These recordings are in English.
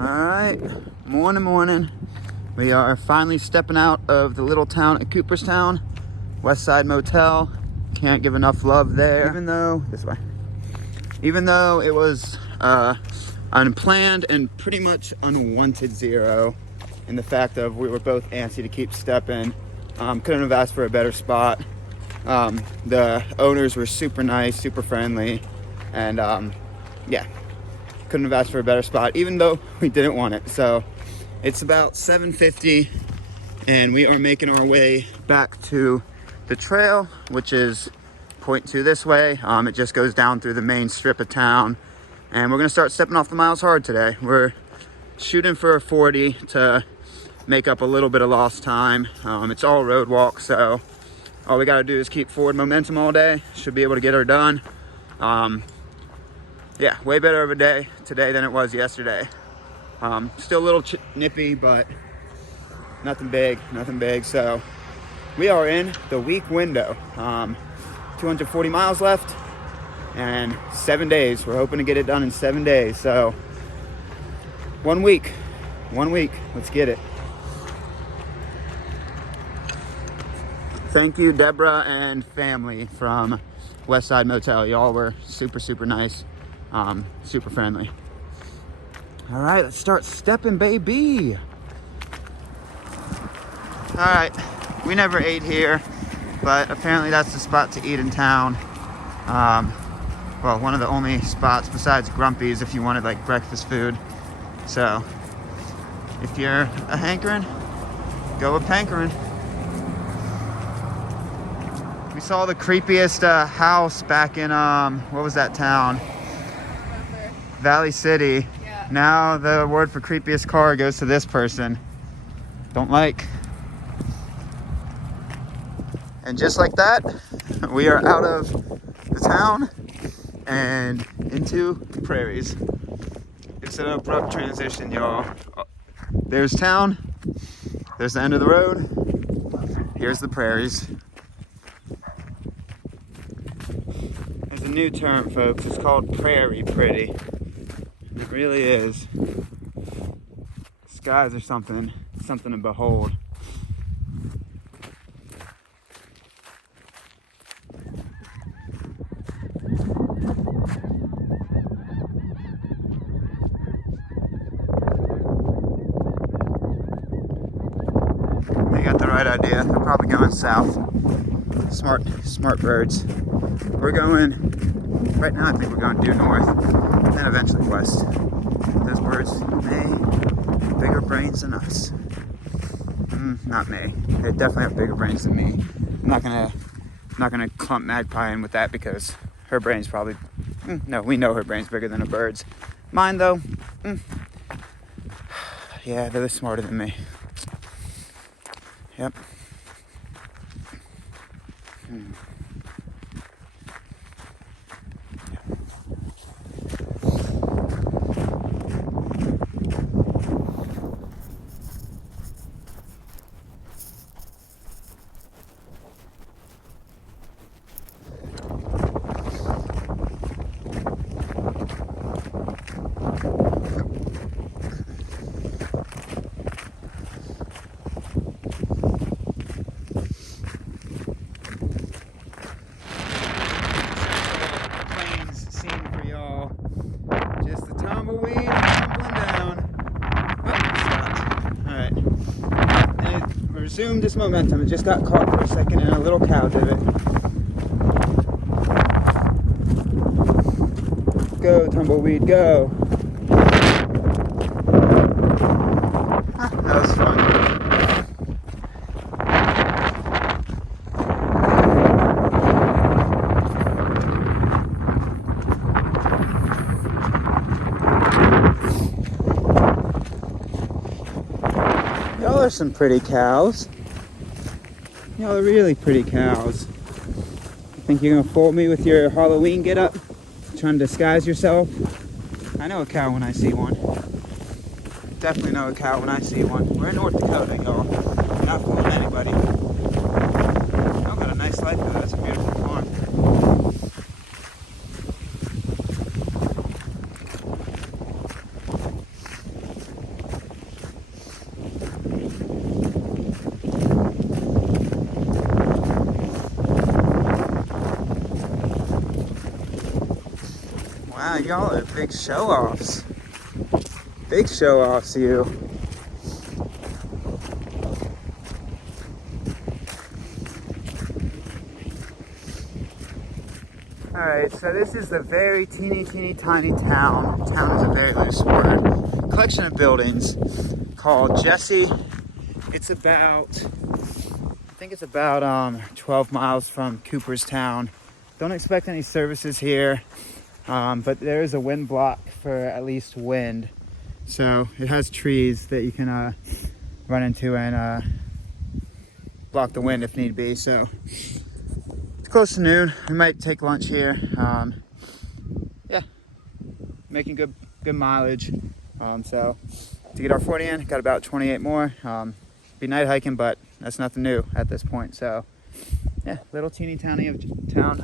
Alright, morning. We are finally stepping out of the little town of Cooperstown, West Side Motel. Can't give enough love there. Even though it was unplanned and pretty much unwanted zero, in the fact of we were both antsy to keep stepping. Couldn't have asked for a better spot. The owners were super nice, super friendly, and yeah, couldn't have asked for a better spot, even though we didn't want it. So it's about 7:50 and we are making our way back to the trail, which is 0.2 this way. It just goes down through the main strip of town, and we're gonna start stepping off the miles hard today. We're shooting for a 40 to make up a little bit of lost time. It's all road walk, so all we gotta do is keep forward momentum all day. Should be able to get her done. Yeah, way better of a day today than it was yesterday. Still a little nippy, but nothing big. So we are in the week window. 240 miles left and 7 days. We're hoping to get it done in 7 days. So 1 week, let's get it. Thank you, Deborah and family from West Side Motel. Y'all were super nice, super friendly. All right, let's start stepping, baby. All right, we never ate here, but apparently that's the spot to eat in town. Well, one of the only spots besides Grumpy's if you wanted like breakfast food. So if you're a hankering, go with pankering. We saw the creepiest house back in, what was that town? Valley City. Yeah. Now the award for creepiest car goes to this person. Don't like. And just like that, we are out of the town and into the prairies. It's an abrupt transition, y'all. There's town, there's the end of the road, here's the prairies. There's a new term, folks. It's called prairie pretty. It really is. Skies are something to behold. They got the right idea. They're probably going south. Smart birds. We're going, right now I think we're going due north, and then eventually west. Those birds may have bigger brains than us. Not me. They definitely have bigger brains than me. I'm not gonna clump Magpie in with that because her brain's probably, no, we know her brain's bigger than a bird's. Mine though, yeah, they're smarter than me. Yep. Resumed this momentum. It just got caught for a second in a little cow divot. Go, tumbleweed, go. That was fun. Y'all are some pretty cows. Y'all are really pretty cows. You think you're gonna fool me with your Halloween get-up? Trying to disguise yourself? I know a cow when I see one. Definitely know a cow when I see one. We're in North Dakota, y'all. Not fooling anybody. Y'all got a nice life though. That's a beautiful farm. y'all are big show-offs. Big show-offs, you. Alright, so this is the very teeny tiny town. Town is a very loose word. Collection of buildings called Jesse. It's about, I think it's about 12 miles from Cooperstown. Don't expect any services here, but there is a wind block for at least wind. So it has trees that you can run into and block the wind if need be. So it's close to noon. We might take lunch here. Yeah, making good mileage. So to get our 40 in, got about 28 more. Be night hiking, but that's nothing new at this point. So yeah, little teeny town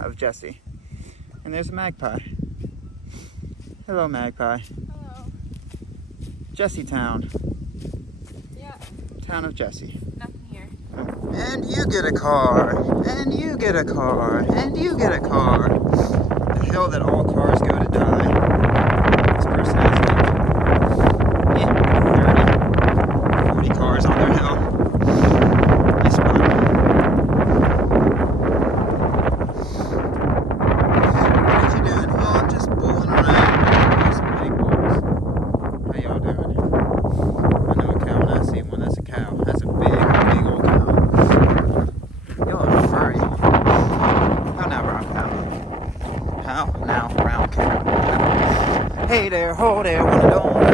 of Jesse. And there's a magpie. Hello, magpie. Hello. Jesse Town. Yeah. Town of Jesse. Nothing here. And you get a car. And you get a car. And you get a car. The hill that all cars go to die. This person has like 30, 40 cars on their hill. Nice one. What you doing? Oh, I'm just bowling around. There's some big balls. How y'all doing? I know a cow when I see one. That's a cow. That's a big old cow. Y'all are furry. How now, brown cow? How now, brown cow? Hey there, ho there, want a donut?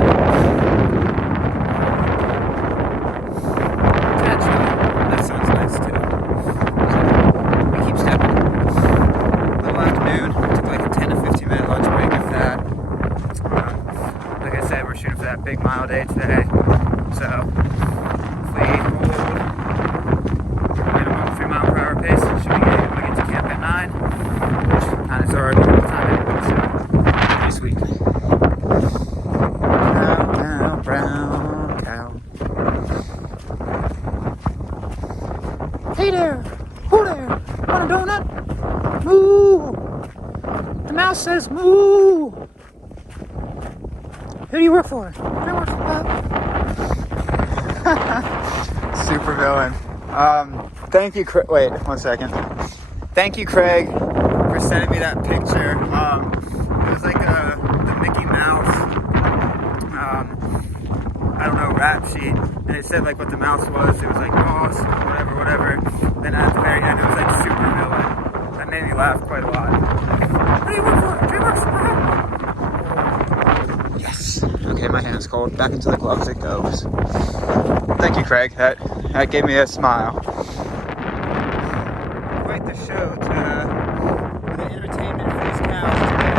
Catch you. That sounds nice too. We keep stepping. Little afternoon. Took like a 10 to 15 minute lunch break if that. Like I said, we're shooting for that big mile day today. So if we hold minimum 3 mile per hour pace, should we get to camp at 9? Which kind of is already all the time anyway, so pretty sweet. Brown cow. Hey there! Who there? Want a donut? Moo! The mouse says moo! Who do you work for? Super villain. Thank you, Craig. Wait, 1 second. Thank you, Craig, for sending me that picture. It was like the Mickey Mouse, I don't know, rap sheet. And it said like what the mouse was. It was like boss, whatever. Then at the very end, it was like super villain. That made me laugh quite a lot. What do you work for? DreamWorks? Yes. Okay, my hand's cold. Back into the gloves it goes. Thank you, Craig. That gave me a smile. Quite the show to the entertainment for these cows today.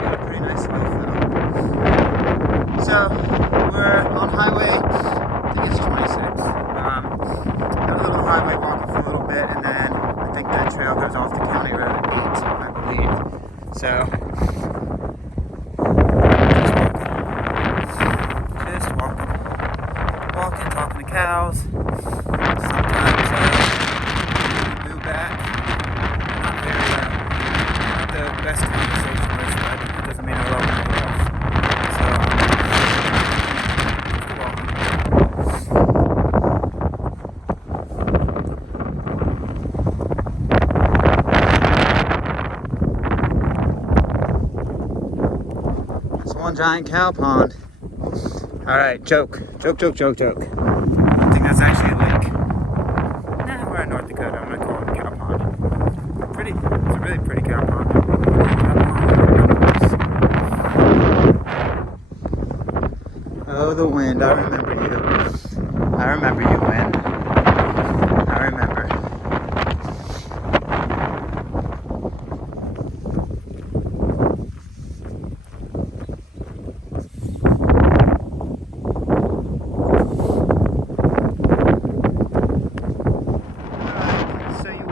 Got a pretty nice life though. So we're on highway, I think it's 26. Got a little highway walking for a little bit, and then I think that trail goes off to County Road at 8, I believe. So just walking, talking to cows. Sometimes move back. Not the best conversationalist, but it doesn't mean I love them off. So it's one giant cow pond. Alright, joke. I don't think that's actually a lake. Nah, we're in North Dakota. I'm gonna call it a cow pond. It's a really pretty cow pond. Oh, the wind. I remember you. I remember you, wind. I remember.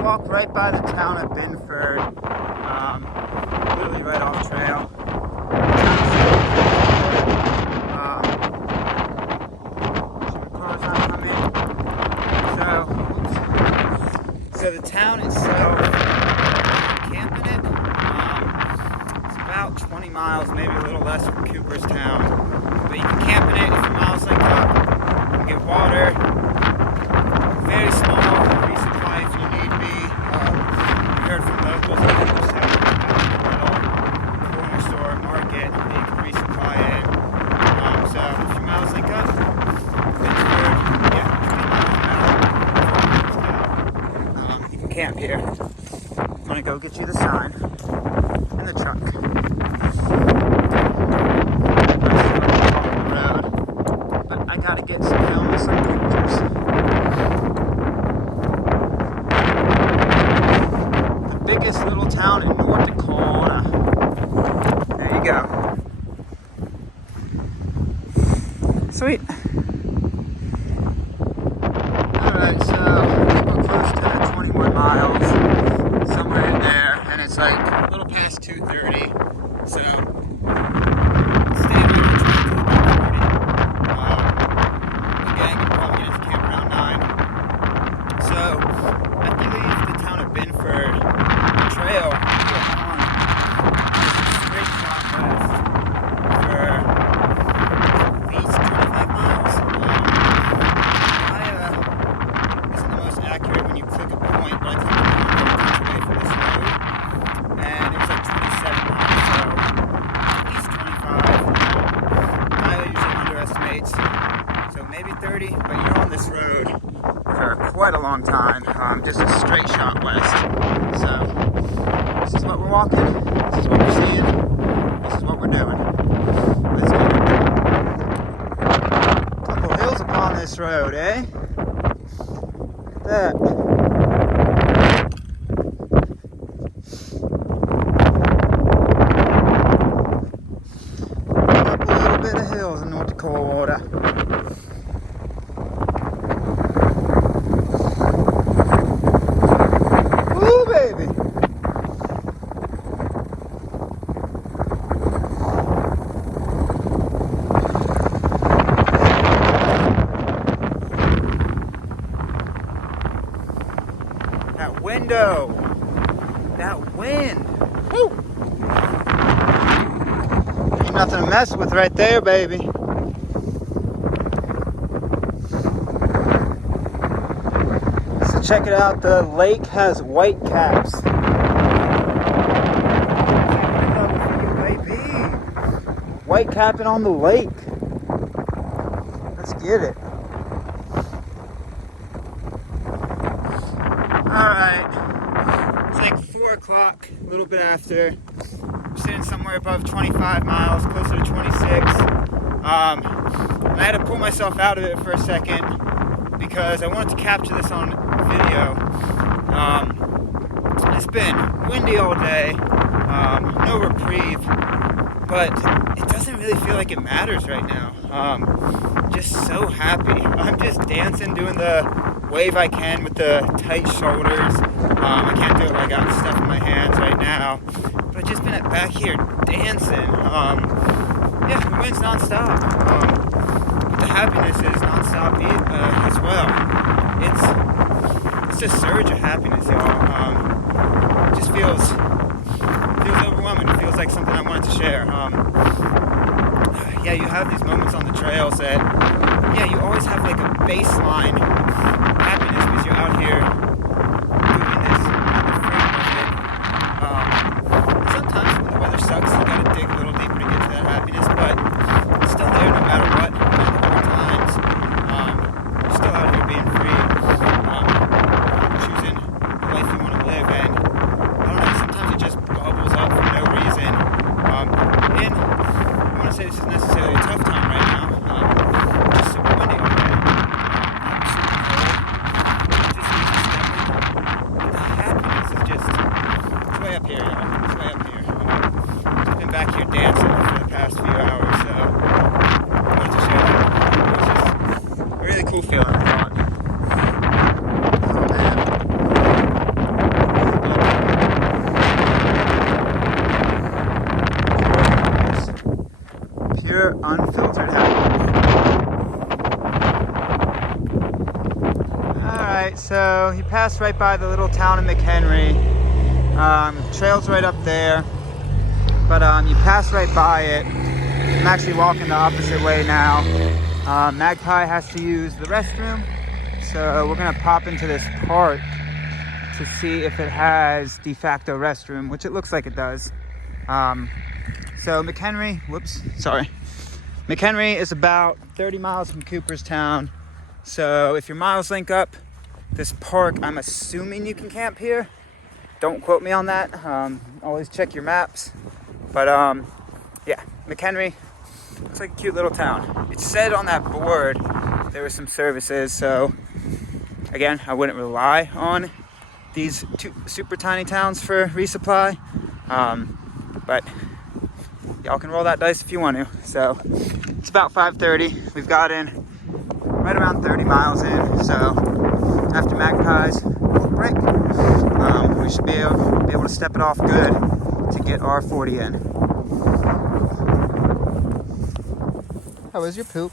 Walk right by the town of Binford, literally right off trail. Cars not coming. about 20 miles, maybe a little less from Cooperstown. But you can camp in it if your miles link up. You can get water. Very small resupply if you need be. I heard from locals that they just have a little corner store market that you can resupply in. So if your miles link up, Binford, yeah, 20 miles an hour. You can camp here. I'm gonna go get you the sign in the truck. Road, but I gotta get some film and some pictures. The biggest little town in North Dakota. There you go. Sweet. Alright, so I think we're close to 21 miles, somewhere in there, and it's like a little past 2:30, so stay around 22 about 40. The gang will probably get to camp around 9. So I believe the town of Binford, the trail we're on is a straight shot west for at least 25 miles. Isn't the most accurate when you click a point, but I clicked a point away from this road, and it was like 27 miles, so at least 25. Tyler usually underestimates, so maybe 30, but you're on this road for quite a long time, just a straight shot west. So this is what we're walking, this is what we're seeing, this is what we're doing. Let's go. Couple hills upon this road, eh? Look at that. Up a little bit of hills in North Dakota. Woo, baby! That window! That wind! Woo! Ain't nothing to mess with right there, baby. So check it out, the lake has white caps. White capping on the lake. Let's get it. Alright, it's like 4 o'clock, a little bit after. I'm sitting somewhere above 25 miles, closer to 26. And I had to pull myself out of it for a second because I wanted to capture this on video. It's been windy all day, no reprieve, but it doesn't really feel like it matters right now. Just so happy. I'm just dancing, doing the wave I can with the tight shoulders. I can't do it while I got stuff in my hands right now, but I've just been back here dancing. Yeah, the wind's non-stop. But the happiness is non-stop as well. It's a surge of happiness, y'all. It just feels overwhelming. It feels like something I wanted to share. Yeah, you have these moments on the trails that, yeah, you always have like a baseline happiness because you're out here doing this in the freedom of it. Sometimes when the weather sucks, you gotta dig a little deeper to get to that happiness, but it's still there no matter what. At all times, you're still out here being free, choosing the life you want to live, and I don't know, sometimes it just bubbles up for no reason. And I want to say this is necessarily a tough time right now. It's super windy all day. Super cold. It just needs to step in. But the happiness is just, it's way up here, y'all. It's way up here. I've been back here dancing for the past few hours, so I wanted to share that. It was just a really cool feeling, I thought. Pure unfiltered happiness. Alright, so he passed right by the little town of McHenry. Trail's right up there. but you pass right by it. I'm actually walking the opposite way now. Magpie has to use the restroom, so we're gonna pop into this park to see if it has de facto restroom, which it looks like it does. So McHenry, McHenry is about 30 miles from Cooperstown. So if your miles link up, this park, I'm assuming you can camp here. Don't quote me on that. Always check your maps. But yeah, McHenry looks like a cute little town. It said on that board there were some services, so again, I wouldn't rely on these two super tiny towns for resupply. But y'all can roll that dice if you want to. So it's about 5:30. We've got in right around 30 miles in. So after Magpie's little break, we should be able to step it off good to get our 40 in. How was your poop?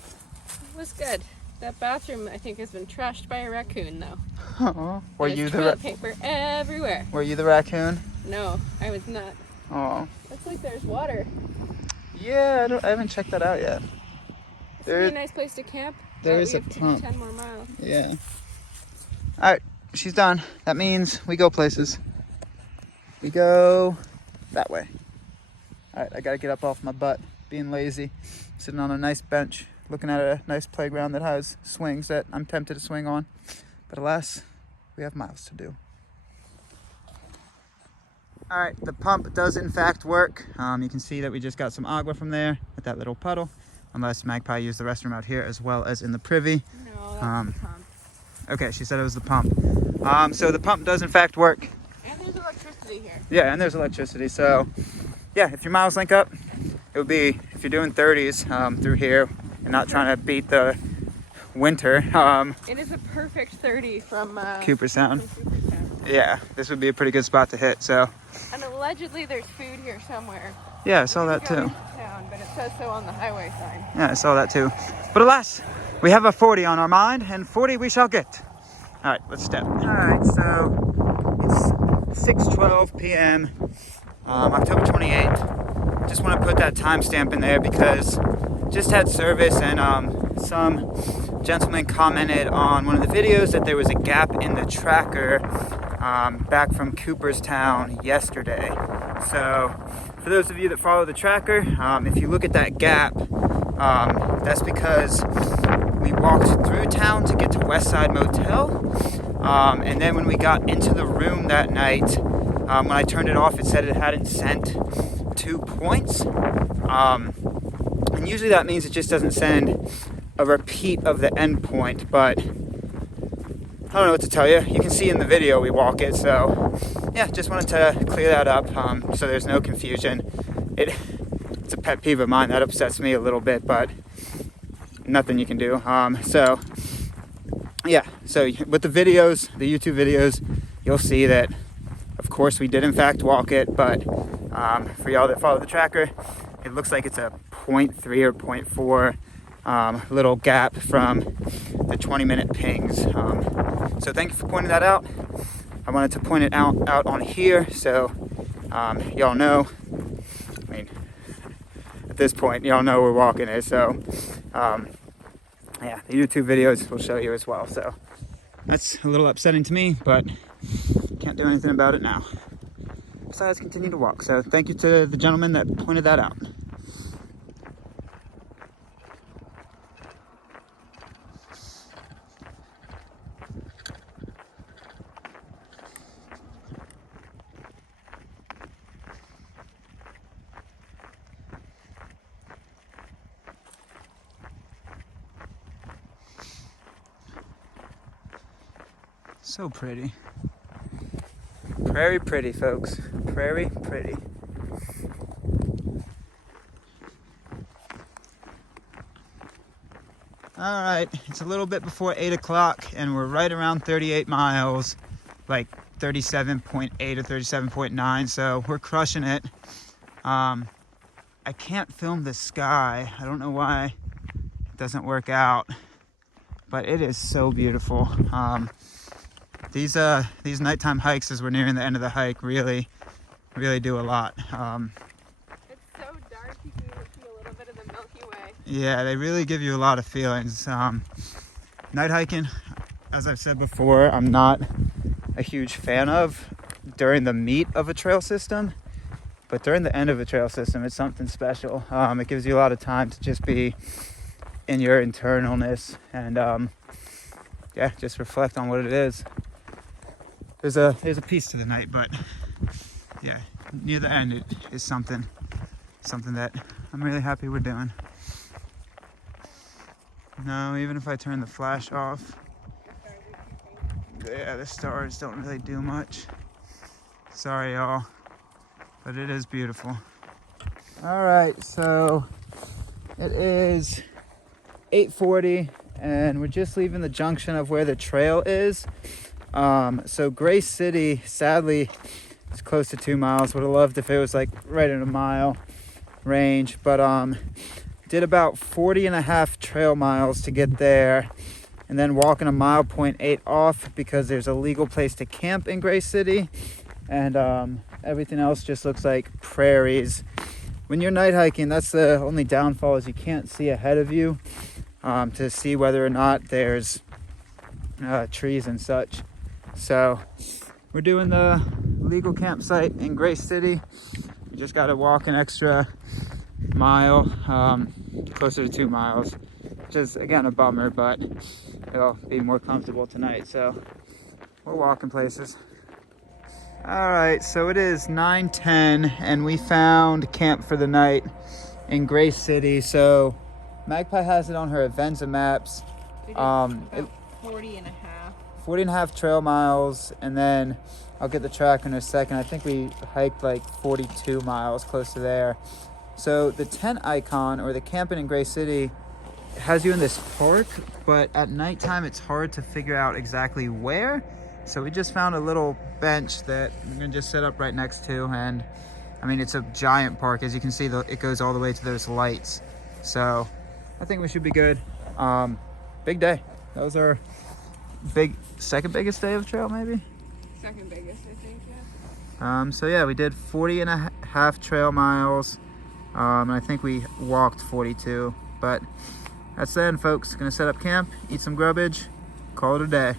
It was good. That bathroom, I think, has been trashed by a raccoon, though. Oh, were you the toilet paper everywhere? Were you the raccoon? No, I was not. Oh. Looks like there's water. Yeah, I haven't checked that out yet. This would be a nice place to camp. There is a pump. 10 more miles. Yeah. All right, she's done. That means we go places. We go that way. All right, I gotta get up off my butt, being lazy, sitting on a nice bench, looking at a nice playground that has swings that I'm tempted to swing on. But alas, we have miles to do. All right, the pump does in fact work. You can see that we just got some agua from there with that little puddle, unless Magpie used the restroom out here as well as in the privy. No, that's the pump. Okay, she said it was the pump. So the pump does in fact work. And there's electricity here. Yeah, and there's electricity. So yeah, if your miles link up, it would be, if you're doing 30s through here and not trying to beat the winter. It is a perfect 30 from Cooperstown. Cooperstown. Yeah, this would be a pretty good spot to hit. So. And allegedly there's food here somewhere. Yeah, I saw that too. Town, but it says so on the highway sign. Yeah, I saw that too. But alas, we have a 40 on our mind, and 40 we shall get. All right, let's step. All right, so it's 6:12 p.m. October 28th. Just want to put that timestamp in there because just had service, and some gentleman commented on one of the videos that there was a gap in the tracker back from Cooperstown yesterday. So for those of you that follow the tracker, if you look at that gap, that's because we walked through town to get to Westside Motel, and then when we got into the room that night, when I turned it off, it said it hadn't sent 2 points, and usually that means it just doesn't send a repeat of the endpoint, but I don't know what to tell you. You can see in the video we walk it, so yeah, just wanted to clear that up so there's no confusion. It's a pet peeve of mine that upsets me a little bit, but nothing you can do. So yeah, so with the videos, the YouTube videos, you'll see that of course we did in fact walk it, but for y'all that follow the tracker, it looks like it's a 0.3 or 0.4 little gap from the 20-minute pings. So thank you for pointing that out. I wanted to point it out on here so y'all know. I mean, at this point, y'all know we're walking it. So yeah, the YouTube videos will show you as well. So that's a little upsetting to me, but can't do anything about it now. Besides, continue to walk. So thank you to the gentleman that pointed that out. So pretty. Prairie pretty, folks. Prairie pretty. All right, it's a little bit before 8 o'clock and we're right around 38 miles, like 37.8 or 37.9, so we're crushing it. I can't film the sky. I don't know why it doesn't work out, but it is so beautiful. These nighttime hikes as we're nearing the end of the hike really do a lot. stars, you can even see a little bit of the Milky Way. Yeah, they really give you a lot of feelings. Night hiking, as I've said before, I'm not a huge fan of during the meat of a trail system, but during the end of a trail system, it's something special. It gives you a lot of time to just be in your internalness and yeah, just reflect on what it is. There's a piece to the night, but yeah, near the end it is something that I'm really happy we're doing. No, even if I turn the flash off, yeah, the stars don't really do much. Sorry, y'all, but it is beautiful. All right, so it is 8:40, and we're just leaving the junction of where the trail is. So Grace City, sadly, is close to 2 miles. Would have loved if it was like right in a mile range, but did about 40 and a half trail miles to get there, and then walking a mile 0.8 off because there's a legal place to camp in Grace City, and everything else just looks like prairies. When you're night hiking, that's the only downfall, is you can't see ahead of you to see whether or not there's trees and such. So we're doing the legal campsite in Grace City. We just got to walk an extra mile, closer to 2 miles, which is again a bummer, but it'll be more comfortable tonight, so we're walking places. All right, so it is 9:10 and we found camp for the night in Grace City. So Magpie has it on her Avenza maps. We did about 40 and a half. 40 and a half trail miles, and then I'll get the track in a second. I think we hiked like 42 miles close to there. So the tent icon, or the camping in Grace City, has you in this park, but at nighttime it's hard to figure out exactly where. So we just found a little bench that we're gonna just set up right next to, and I mean, it's a giant park. As you can see, it goes all the way to those lights. So I think we should be good. Big day. That was our second biggest day of trail, maybe? Second biggest, I think, yeah. So yeah, we did 40 and a half trail miles. And I think we walked 42, but that's the end, folks. Gonna set up camp, eat some grubbage, call it a day.